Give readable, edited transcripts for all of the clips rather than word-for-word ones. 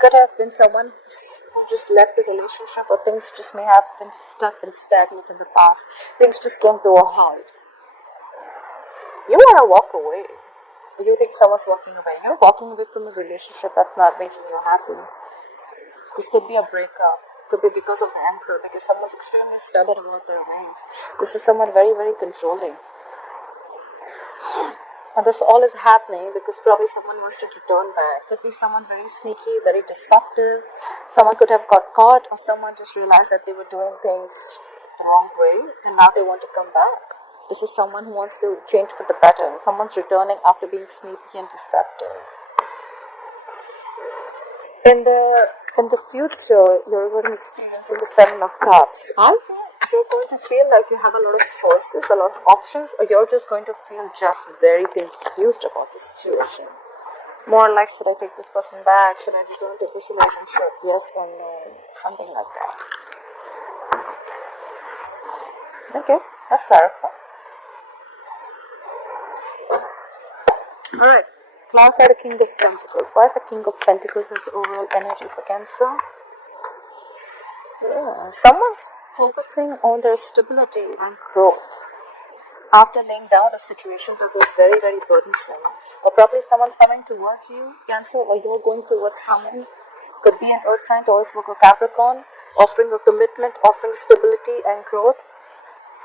could have been someone who just left a relationship, or things just may have been stuck and stagnant in the past. Things just came to a halt. You want to walk away. You think someone's walking away. You're walking away from a relationship that's not making you happy. This could be a breakup. Could be because of the Emperor, because someone's extremely stubborn about their ways. This is someone very, very controlling. And this all is happening because probably someone wants to return back. Could be someone very sneaky, very deceptive. Someone could have got caught, or someone just realized that they were doing things the wrong way and now they want to come back. This is someone who wants to change for the better. Someone's returning after being sneaky and deceptive. In the future, you're going to experience the Seven of Cups. I think you're going to feel like you have a lot of choices, a lot of options, or you're just going to feel just very confused about the situation. More like, should I take this person back? Should I return to this relationship? Yes or no? Something like that. Okay, that's clarified. Alright, clarify the King of Pentacles. Why is the King of Pentacles as the overall energy for Cancer? Yeah, someone's focusing on their stability and growth after laying down a situation that was very, very burdensome. Or probably someone's coming towards you, Cancer, or you're going towards someone. Could be an Earth sign, Taurus, Virgo, Capricorn, offering a commitment, offering stability and growth.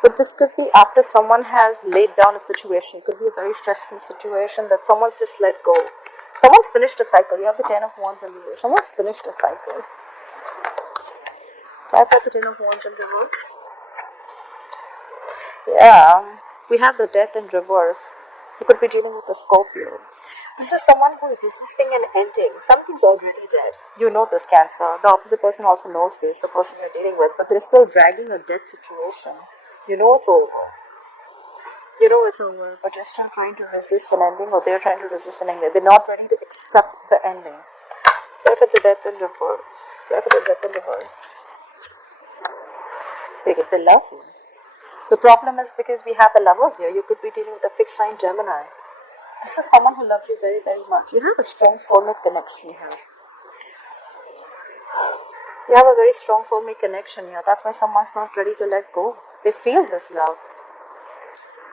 But this could be after someone has laid down a situation. It could be a very stressful situation that someone's just let go. Someone's finished a cycle. You have the Ten of Wands in reverse. Someone's finished a cycle. I've got the Ten of Wands in reverse. Yeah, we have the Death in reverse. You could be dealing with a Scorpio. This is someone who's resisting an ending. Something's already dead. You know this, Cancer. The opposite person also knows this, the person you're dealing with. But they're still dragging a dead situation. You know it's over. You know it's over, but you're still trying to resist an ending, or they're trying to resist an ending. They're not ready to accept the ending. Look at the Death in reverse. Look at the Death in reverse. Because they love you. The problem is because we have the Lovers here, you could be dealing with a fixed sign Gemini. This is someone who loves you very, very much. You have a strong soulmate connection here. You have a very strong soulmate connection here. That's why someone's not ready to let go. They feel this love.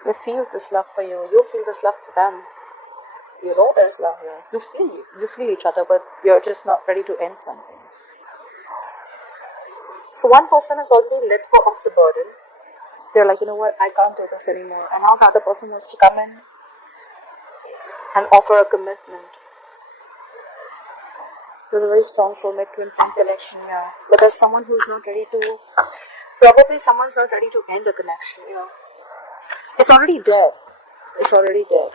They feel this love for you. You feel this love for them. You know there's love here. You feel each other, but you're just not ready to end something. So one person has already let go of the burden. They're like, you know what, I can't do this anymore. And now the other person wants to come in and offer a commitment. There's a very strong soulmate twin flame connection here. But there's someone who's not ready to, probably someone's not ready to end a connection here. It's already dead. It's already dead.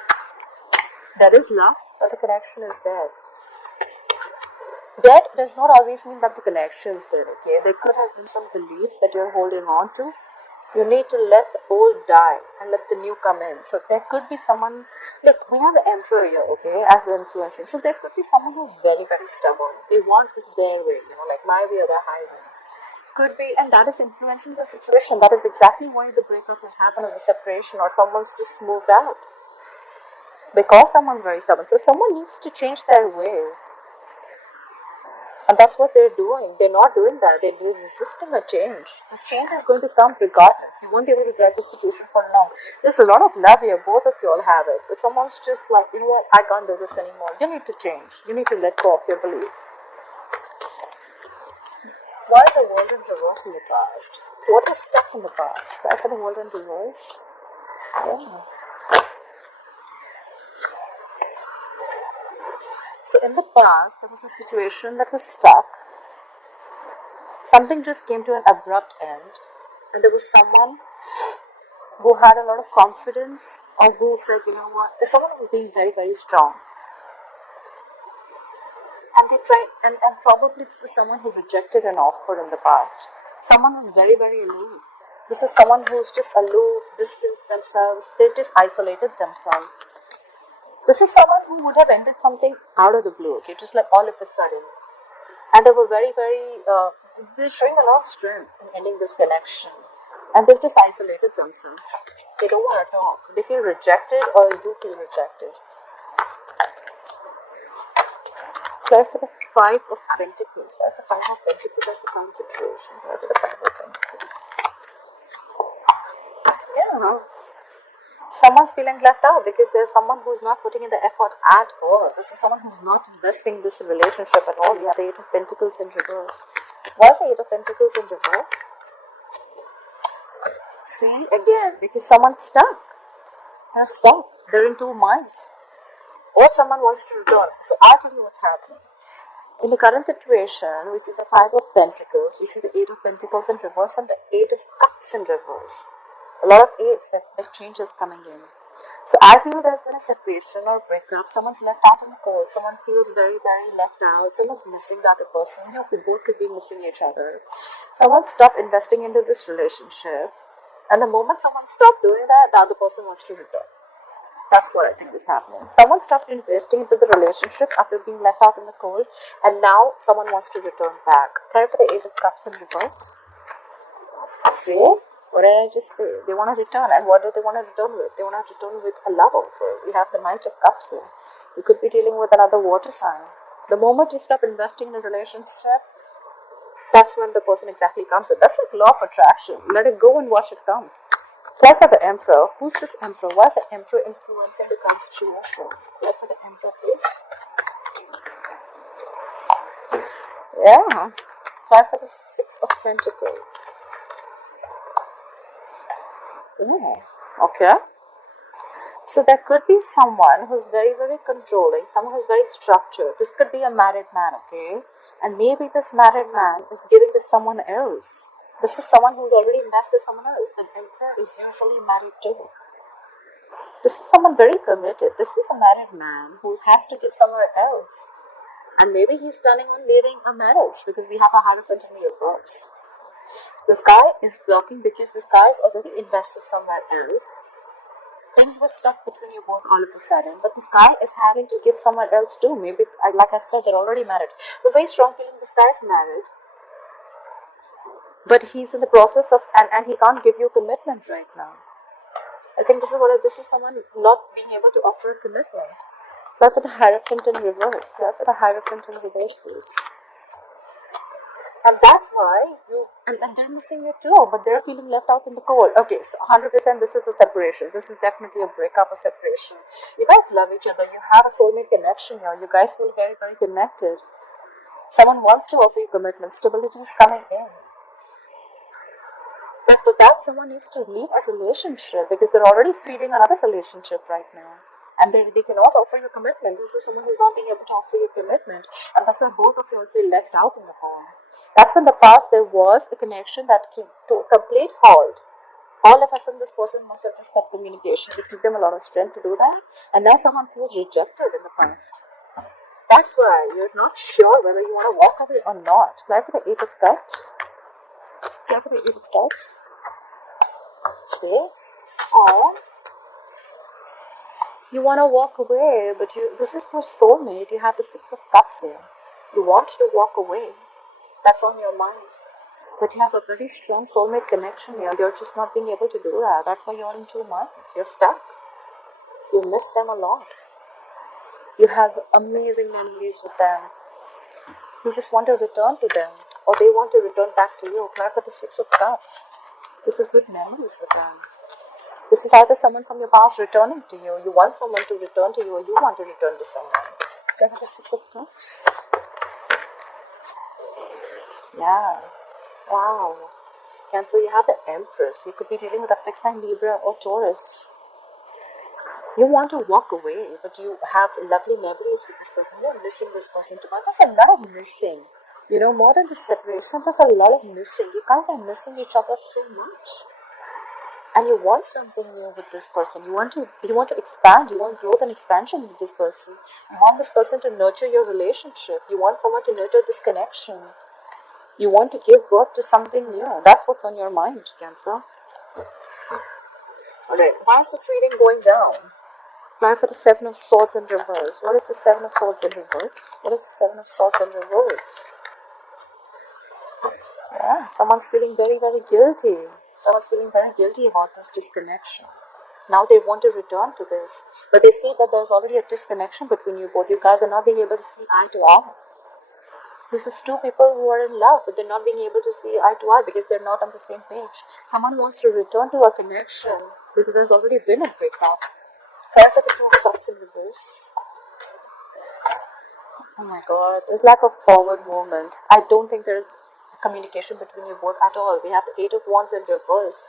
There is love, but the connection is dead. Dead does not always mean that the connection is dead, okay? There could have been some beliefs that you're holding on to. You need to let the old die and let the new come in. So there could be someone, look, we have the Emperor here, okay, as the influencing. So there could be someone who's very, very stubborn. They want it their way, like my way or the highway. Could be, and that is influencing the situation. That is exactly why the breakup has happened, or the separation, or someone's just moved out. Because someone's very stubborn. So someone needs to change their ways. And that's what they're doing. They're not doing that. They're resisting a change. This change is going to come regardless. You won't be able to drag the situation for long. There's a lot of love here. Both of you all have it. But someone's just like, you know what? I can't do this anymore. You need to change. You need to let go of your beliefs. Why is the world in reverse in the past? What is stuck in the past? Why for the world in reverse? Yeah. So in the past, there was a situation that was stuck. Something just came to an abrupt end. And there was someone who had a lot of confidence, or who said, you know what, there's someone who was being very, very strong. And they tried, and probably this is someone who rejected an offer in the past. Someone who's very, very aloof. This is someone who's just aloof, distant themselves. They just isolated themselves. This is someone who would have ended something out of the blue, okay, just like all of a sudden. And they were very, very, they're showing a lot of strength in ending this connection. And they've just isolated themselves. They don't want to talk. They feel rejected, or you feel rejected. Apply for the Five of Pentacles. Why is the Five of Pentacles as the current situation? Why is it the Five of Pentacles? Yeah. Someone's feeling left out because there's someone who's not putting in the effort at all. This is someone who's not investing in this relationship at all. We have the Eight of Pentacles in reverse. Why is the Eight of Pentacles in reverse? See, again, because someone's stuck. They're stuck. They're in two minds. Or someone wants to return. So I'll tell you what's happening. In the current situation, we see the Five of Pentacles, we see the Eight of Pentacles in reverse, and the Eight of Cups in reverse. A lot of eights, there's changes coming in. So I feel there's been a separation or breakup. Someone's left out in the cold. Someone feels very, very left out. Someone's missing the other person. You know, we both could be missing each other. Someone stopped investing into this relationship. And the moment someone stopped doing that, the other person wants to return. That's what I think is happening. Someone stopped investing into the relationship after being left out in the cold, and now someone wants to return back. Try for the Eight of Cups in reverse. See? What did I just say? They want to return. And what do they want to return with? They want to return with a love offer. We have the Knight of Cups here. You could be dealing with another water sign. The moment you stop investing in a relationship, that's when the person exactly comes in. That's like law of attraction. Let it go and watch it come. Like for the Emperor. Who's this Emperor? Why is the Emperor influencing the current situation? Like for the Emperor, please. Yeah. Like for the Six of Pentacles. Okay. So there could be someone who's very, very controlling, someone who's very structured. This could be a married man, okay? And maybe this married man is giving to someone else. This is someone who's already invested someone else. The Emperor is usually married too. This is someone very committed. This is a married man who has to give somewhere else. And maybe he's planning on leaving a marriage because we have a Hierophant in reverse. This guy is blocking because this guy is already invested somewhere else. Things were stuck between you both all of a sudden, but this guy is having to give somewhere else too. Maybe, like I said, they're already married. The very strong feeling this guy is married, but he's in the process of, and he can't give you commitment right now. I think this is someone not being able to offer a commitment. That's for the Hierophant in reverse. That's for the Hierophant in reverse, please. And that's why and they're missing you too, but they're feeling left out in the cold. Okay, so 100% this is a separation. This is definitely a breakup, a separation. You guys love each other. You have a soulmate connection here. You guys feel very, very connected. Someone wants to offer you commitment. Stability is coming in. But for that, someone needs to leave a relationship because they're already feeding another relationship right now. And they cannot offer you commitment. This is someone who's not being able to offer you commitment. And that's why both of you feel left out in the cold. That's when in the past there was a connection that came to a complete halt. All of a sudden this person must have just cut communication. It took them a lot of strength to do that. And now someone feels rejected in the past. That's why you're not sure whether you want to walk away or not. Try for the Eight of Cups. Try for the Eight of Cups. See? Or you want to walk away, but this is your soulmate. You have the Six of Cups here. You want to walk away. That's on your mind. But you have a very strong soulmate connection here. You're just not being able to do that. That's why you're in two minds. You're stuck. You miss them a lot. You have amazing memories with them. You just want to return to them. Or they want to return back to you. Apply for the Six of Cups. This is good memories with them. This is either someone from your past returning to you. You want someone to return to you, or you want to return to someone. Get the Six of Cups. Yeah. Wow. Cancer, you have the Empress. You could be dealing with a fixed sign Libra or Taurus. You want to walk away, but you have lovely memories with this person. You're missing this person too much. There's a lot of missing. More than the separation, there's a lot of missing. You guys are missing each other so much. And you want something new with this person. You want to expand. You want growth and expansion with this person. You want this person to nurture your relationship. You want someone to nurture this connection. You want to give birth to something new. That's what's on your mind, Cancer. Alright, why is this reading going down? Now for the Seven of Swords in reverse. What is the Seven of Swords in reverse? What is the Seven of Swords in reverse? Yeah, someone's feeling very, very guilty. Someone's feeling very guilty about this disconnection. Now they want to return to this. But they see that there's already a disconnection between you both. You guys are not being able to see eye to eye. This is two people who are in love, but they're not being able to see eye to eye because they're not on the same page. Someone wants to return to a connection because there's already been a breakup. Try for the Two of Cups in reverse. Oh my god, there's lack of forward movement. I don't think there's communication between you both at all. We have the Eight of Wands in reverse.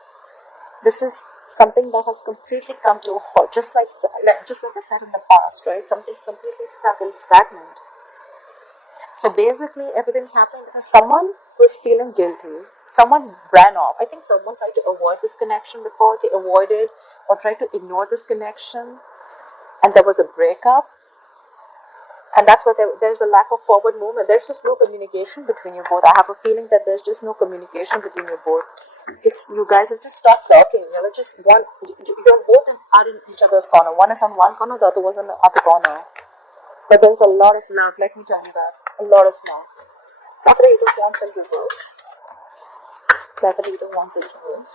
This is something that has completely come to a halt, just like I said in the past, right? Something's completely stuck and stagnant. So basically, everything's happening because someone was feeling guilty. Someone ran off. I think someone tried to avoid this connection before. They avoided or tried to ignore this connection, and there was a breakup. And that's why there's a lack of forward movement. There's just no communication between you both. I have a feeling that there's just no communication between you both. Just you guys have just stopped talking. You're just you're both are in each other's corner. One is on one corner, the other was on the other corner. But there's a lot of love. Let me tell you that. A lot of love. Look at the Eight of Wands in reverse. Look at the Eight of Wands in reverse.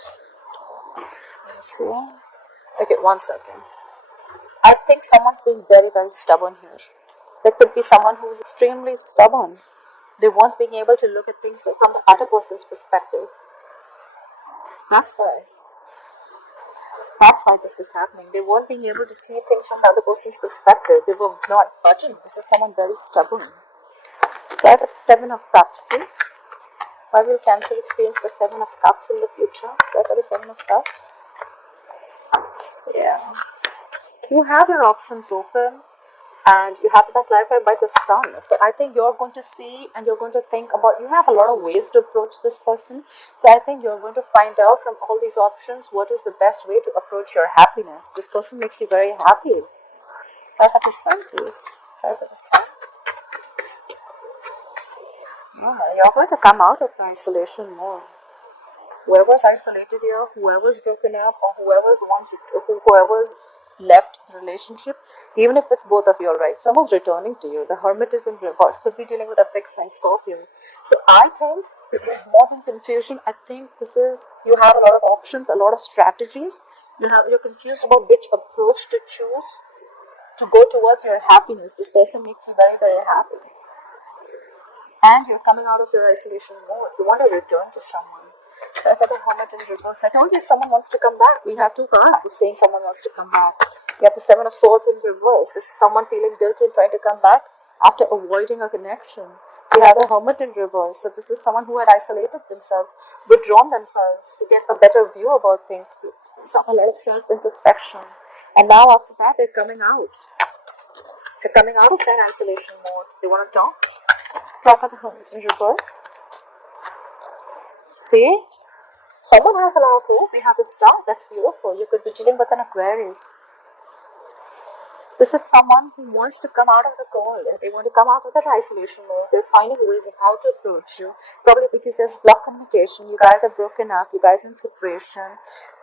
Let's see. Okay, 1 second. I think someone's being very, very stubborn here. There could be someone who's extremely stubborn. They won't being able to look at things from the other person's perspective. That's why this is happening. They weren't being able to see things from the other person's perspective. They were not budging. This is someone very stubborn. Try for the Seven of Cups, please. Why will Cancer experience the Seven of Cups in the future? Try for the Seven of Cups. Yeah. You have your options open. And you have that clarified by the Sun. So I think you're going to see and you're going to think about, you have a lot of ways to approach this person. So I think you're going to find out from all these options what is the best way to approach your happiness. This person makes you very happy. Try for the Sun, please. Try for the Sun. Yeah, you're going to come out of the isolation more. Whoever's isolated here, whoever's broken up, or whoever's left the relationship, even if it's both of you, right? Someone's returning to you. The Hermit is in reverse. Could be dealing with a fixed sign Scorpio. So I think more than confusion, I think this is, you have a lot of options, a lot of strategies. You're confused about which approach to choose to go towards your happiness. This person makes you very, very happy. And you're coming out of your isolation mode. You want to return to someone. For the Hermit in reverse, I told you someone wants to come back. We have two cards of saying someone wants to come back. You have the Seven of Swords in reverse. This is someone feeling guilty and trying to come back after avoiding a connection. You have the Hermit in reverse. So this is someone who had isolated themselves, withdrawn themselves to get a better view about things. So a lot of self-introspection. And now after that, they're coming out. They're coming out of that isolation mode. They want to talk. Talk for the Hermit in reverse. See? Someone has a lot of hope. We have the Star. That's beautiful. You could be dealing with an Aquarius. This is someone who wants to come out of the cold. They want to come out of that isolation mode. They're finding ways of how to approach you. Probably because there's blocked communication. You guys are broken up. You guys are in separation.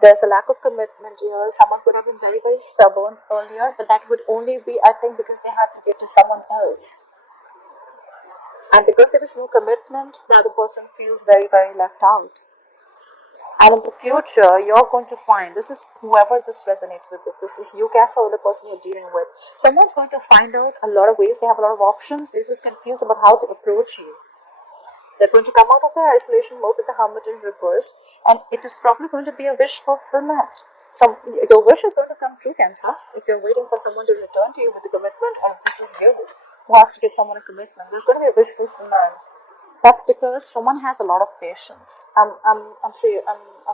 There's a lack of commitment here. Someone could have been very, very stubborn earlier. But that would only be, I think, because they had to get to someone else. And because there was no commitment, the other person feels very, very left out. And in the future, you're going to find, this is whoever this resonates with, this is you, Cancer, or the person you're dealing with. Someone's going to find out a lot of ways, they have a lot of options, they're just confused about how to approach you. They're going to come out of their isolation mode with the Hermit in reverse, and it is probably going to be a wish fulfillment. Your wish is going to come true, Cancer, if you're waiting for someone to return to you with a commitment, or if this is you who has to give someone a commitment. There's going to be a wish fulfillment. That's because someone has a lot of patience. I'm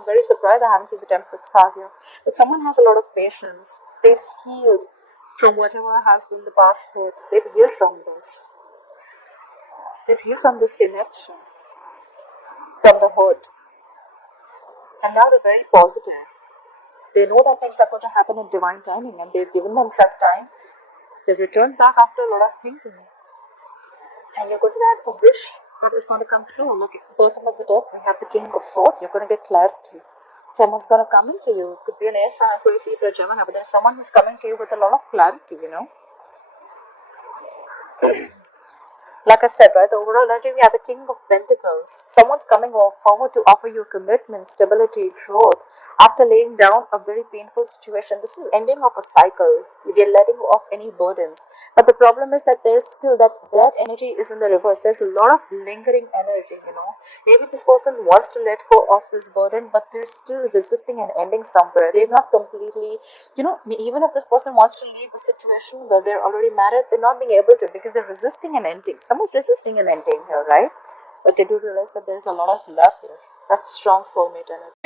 very surprised I haven't seen the Temperance card here. But someone has a lot of patience. They've healed from whatever has been the past hurt. They've healed from this. They've healed from this connection, from the hurt. And now they're very positive. They know that things are going to happen in divine timing, and they've given themselves time. They've returned back after a lot of thinking. And you're going to have a wish that is going to come true. Look, bottom of the deck, we have the King of Swords. You're going to get clarity. Someone's going to come into you. It could be an Aries, Aquarius, Libra, Gemini, but there's someone who's coming to you with a lot of clarity, like I said, right, the overall energy, we have the King of Pentacles. Someone's coming forward to offer you commitment, stability, growth after laying down a very painful situation. This is ending of a cycle. They're letting go of any burdens. But the problem is that there's still that energy is in the reverse. There's a lot of lingering energy, you know. Maybe this person wants to let go of this burden, but they're still resisting and ending somewhere. They're not completely, you know, even if this person wants to leave the situation where they're already married, they're not being able to because they're resisting and ending. Someone's resisting and ending here, right? But they do realize that there's a lot of love here. That's strong soulmate energy.